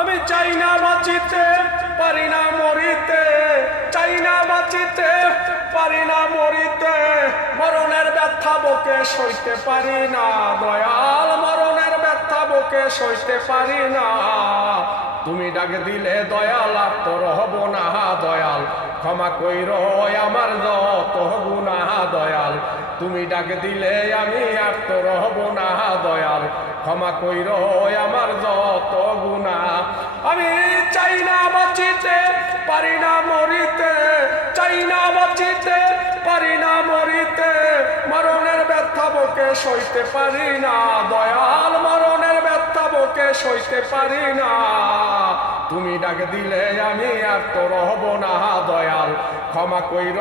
আমি চাই না বাঁচিতে, পারি না মরিতে, চাই না বাঁচিতে, পারি না মরিতে, মরণের ব্যথা বুকে সইতে পারি না দয়াল, মরণের ব্যথা বুকে সইতে পারি না। তুমি ডাক দিলে দয়াল আর তোর হব না দয়াল, ক্ষমা কইর আমার যত গুনাহ দয়াল। তুমি ডাক দিলে আমি আর তোর হব না দয়াল, ক্ষমা কইর আমার যত গুনাহ। আমি চাই না বাঁচিতে, পারি না মরিতে, চাই না বাঁচিতে, পারি না মরিতে, মরণের ব্যথা বুকে সইতে পারি না দয়াল, মরণের ব্যথা বুকে সইতে পারি না। তুমি ডাক দিলে আমি আর তোর হব না দয়াল, ক্ষমা কইর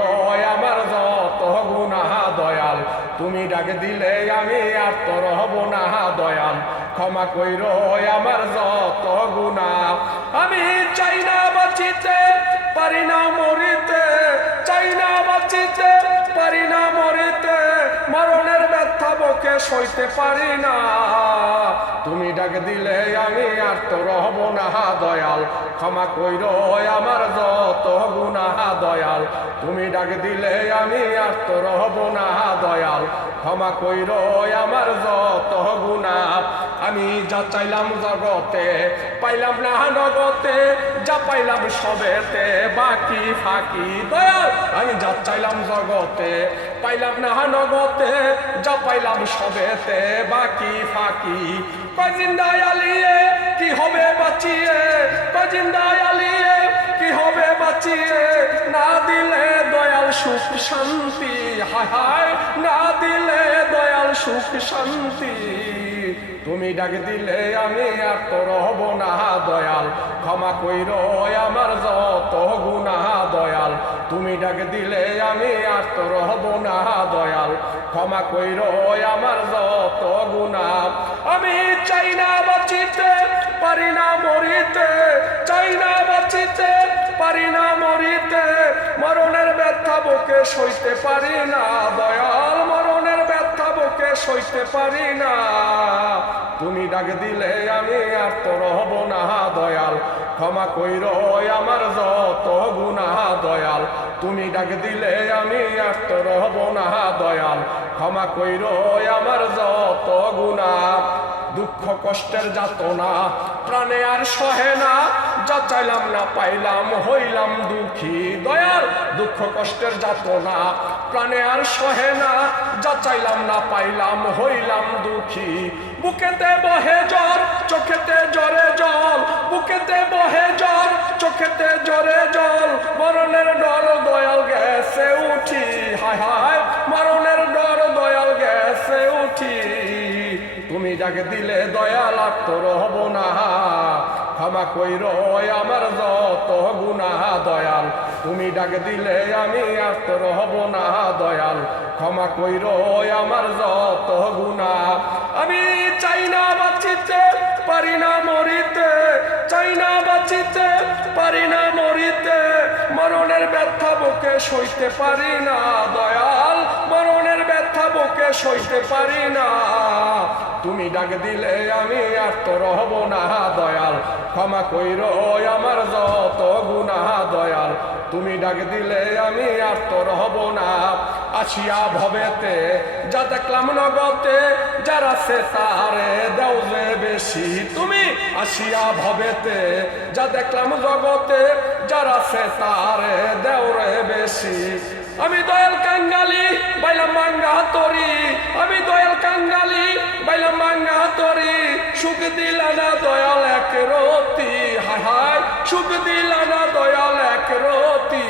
আমার যত গুনাহ দয়াল। তুমি ডাক দিলে আমি আর তোর হব না দয়াল, ক্ষমা কইর আমার যত গুনাহ। আমি চাই না বাঁচিতে, পারি না মরিতে, চাই না বাঁচিতে, পারি না মরিতে, মরণের ব্যথা বুকে সইতে পারি না। তুমি ডাক দিলে আমি আর তোর হব না দয়াল, ক্ষমা কইর আমার যত গুনাহ দয়াল। তুমি ডাক দিলে আমি আর তোর হব না দয়াল, ক্ষমা কইর আমার যত গুনাহ। আমি যা চাইলাম জগতে পাইলাম না নগতে, যা পাইলাম সবেতে বাকি ফাঁকি দয়াল। আমি যা চাইলাম জগতে পাইলাম না নগতে, যা পাইলাম সবেতে বাকি ফাঁকি। কজিন্দায় আলিয়ে কি হবে বাঁচিয়ে, কজিন্দায় আলিয়ে কি হবে বাঁচিয়ে, না দিলে দয়াল সুখ শান্তি, হায় হায় না দিলে দয়াল সুখ শান্তি। তুমি ডাক দিলে আমি আর তোর হব না দয়াল, ক্ষমা কইর আমার যত গুনাহ দয়াল। তুমি ডাক দিলে আমি আর তোর হব না দয়াল, ক্ষমা কইর আমার যত গুনাহ। আমি চাই না বাঁচিতে, পারি না মরিতে, চাই না বাঁচিতে, পারি না মরিতে, মরণের ব্যথা বুকে সইতে পারি না দয়াল, মরণের ব্যথা বুকে সইতে পারি না। তুমি ডাক দিলে আমি আর তোর হব না দয়াল, ক্ষমা কইর আমার যত গুনাহ দয়াল। তুমি ডাক দিলে আমি আর তোর হব না দয়াল, ক্ষমা কইর আমার যত গুনাহ। দুঃখ কষ্টের যাতনা প্রাণে আর সহে না, যা চাইলাম না পাইলাম হইলাম দুঃখী দয়াল। দুঃখ কষ্টের যাতনা প্রাণে আর সহে না, যা চাইলাম না পাইলাম হইলাম দুঃখী। বুকেতে বহে জ্বর, চোখেতে জ্বরে জল, বুকেতে বহে জ্বর, চোখেতে জ্বরে জল, মরণের ডর দয়াল গেছে উঠি, হায় হায় মরণের ডর দয়াল গেছে উঠি। তুমি ডাক দিলে দয়াল আর তোর হব না, ক্ষমা কইর আমার যত গুনাহ দয়াল। তুমি ডাক দিলে আমি আর তোর হব না দয়াল, ক্ষমা কইর আমার যত গুনাহ। আমি চাই না বাঁচিতে, পারি না মরিতে, চাই না বাঁচিতে, পারি না মরিতে, মরণের ব্যথা বুকে সইতে পারি না দয়াল, মরণের ব্যথা বুকে সইতে পারি না। তুমি ডাক দিলে আমি আর তোর হব না দয়াল, ক্ষমা কইর আমার যত গুনাহ দয়াল। তুমি ডাক দিলে আমি আর তোর হব না। আসিয়া ভবেতে যা দেখলাম নগতে, যারা সে তারে দেও যে বেশি। তুমি আসিয়া ভবেতে যা দেখলাম জগতে, যারা সে তারে দেও রে বেশি। আমি দয়াল কাঙ্গালি বাইলাম মাঙ্গা তরি, আমি দয়াল কাঙ্গালি বাইলাম মাঙ্গা তরি, সুখ দিলা না দয়াল এক রতি, হায় হায় সুখ দিলা না দয়াল এক রতি।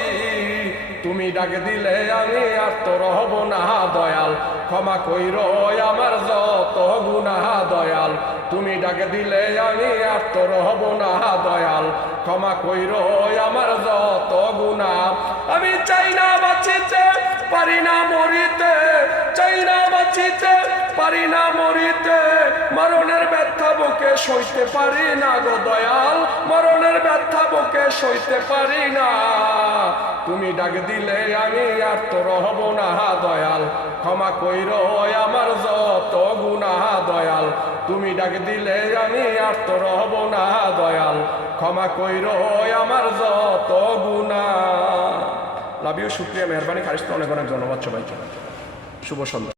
তুমি ডাক দিলে আমি আর তোর হব না দয়াল, ক্ষমা কইর আমার যত গুনাহ দয়াল। তুমি ডাক দিলে আমি আর তোর হব না দয়াল, ক্ষমা কইর আমার যত গুনাহ। আমি চাই না বাঁচিতে, পারি না মরিতে, চাই না বাঁচিতে, পারি না মরিতে, মরণের ব্যথা বুকে সইতে পারি না গো দয়াল, মরণের ব্যথা বুকে সইতে পারি না। তুমি ডাক দিলে আমি আর তোর হব না দয়াল, ক্ষমা কইর আমার যত গুনাহ দয়াল। তুমি ডাক দিলে আমি আর তোর হব না দয়াল, ক্ষমা কইরো আমার যত গুনাহ। লাভ ইউ, শুকরিয়া, মেহরবানি, খারিস্তা, অনেক অনেক ধন্যবাদ সবাইকে। শুভ সন্ধ্যা।